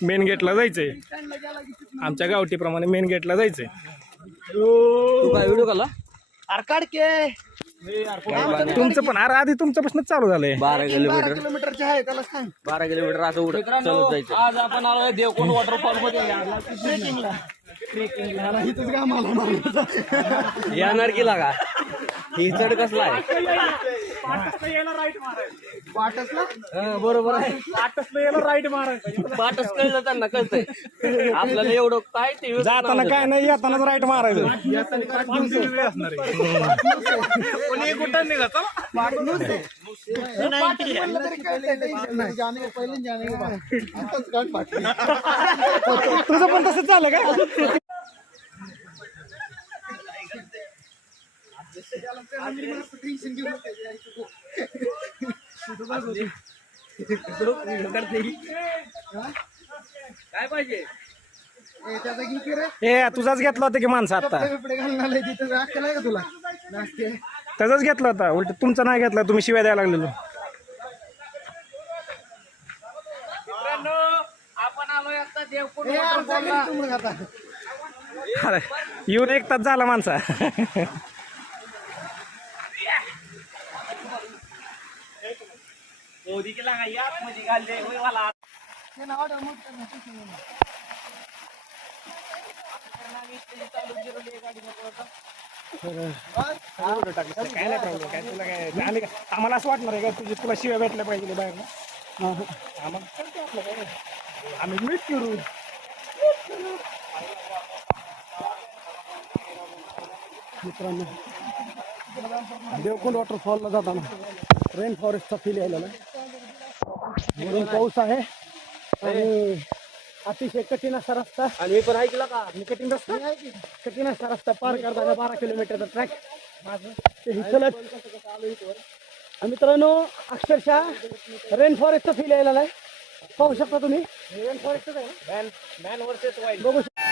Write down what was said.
Main गेटला जायचंय. आमच्या गावठीप्रमाणे मेन गेटला जायचंय. तू काय व्हिडिओ काढला? तुमचं पण अरे आधी तुमच्यापासूनच चालू झालंय. 12 किलोमीटर 12 किलोमीटरचे आहे त्याला सांग. 12 किलोमीटर आता उडत चालत जायचं. आज आपण आलो देवकोंड वॉटरफॉल मध्ये इथंच का मला मारायचं. येणार की लागा ही चढ कसला आहे? वाटच ना बरोबर आहे. राईट मारायचं. पाठच कळलं त्यांना कळतंय. आपल्याला एवढं काय ते जाताना काय नाही येतानाच राईट मारायचं. कोणी कुठं निघत तुझं पण तसंच झालं का? काय पाहिजे? ए तुझाच घेतला होता की माणसं आता. तुला त्याचाच घेतला होता. उलट तुमचा नाही घेतला. तुम्ही शिव्या द्यायला लागलेलो. आपण आलोय आता देवकोंड वॉटरफॉलला. अरे येऊन 1 तास झाला माणसा. काय नाही प्रॉब्लेम. काय तुला काय झाले का? आम्हाला असं वाटणार आहे का तुला शिव्या भेटल्या पाहिजे बाहेर ना. आम्हाला कळतं आपलं काय. आम्ही मीट करू. मित्रांनो देवकुंड वॉटरफॉलला जाताना रेन फॉरेस्टचा फील यायला वरून पाऊस आहे आणि अतिशय कठीण असा रस्ता. आणि मी पण ऐकलं का कठीण असा रस्ता पार करताना 12 किलोमीटरचा ट्रॅक ते चलत. मित्रांनो अक्षरशः रेन फॉरेस्टचा फील यायला आहे. पाहू शकता तुम्ही रेन फॉरेस्टच आहे मॅन वर्सेस वाईल्ड बघू शकता.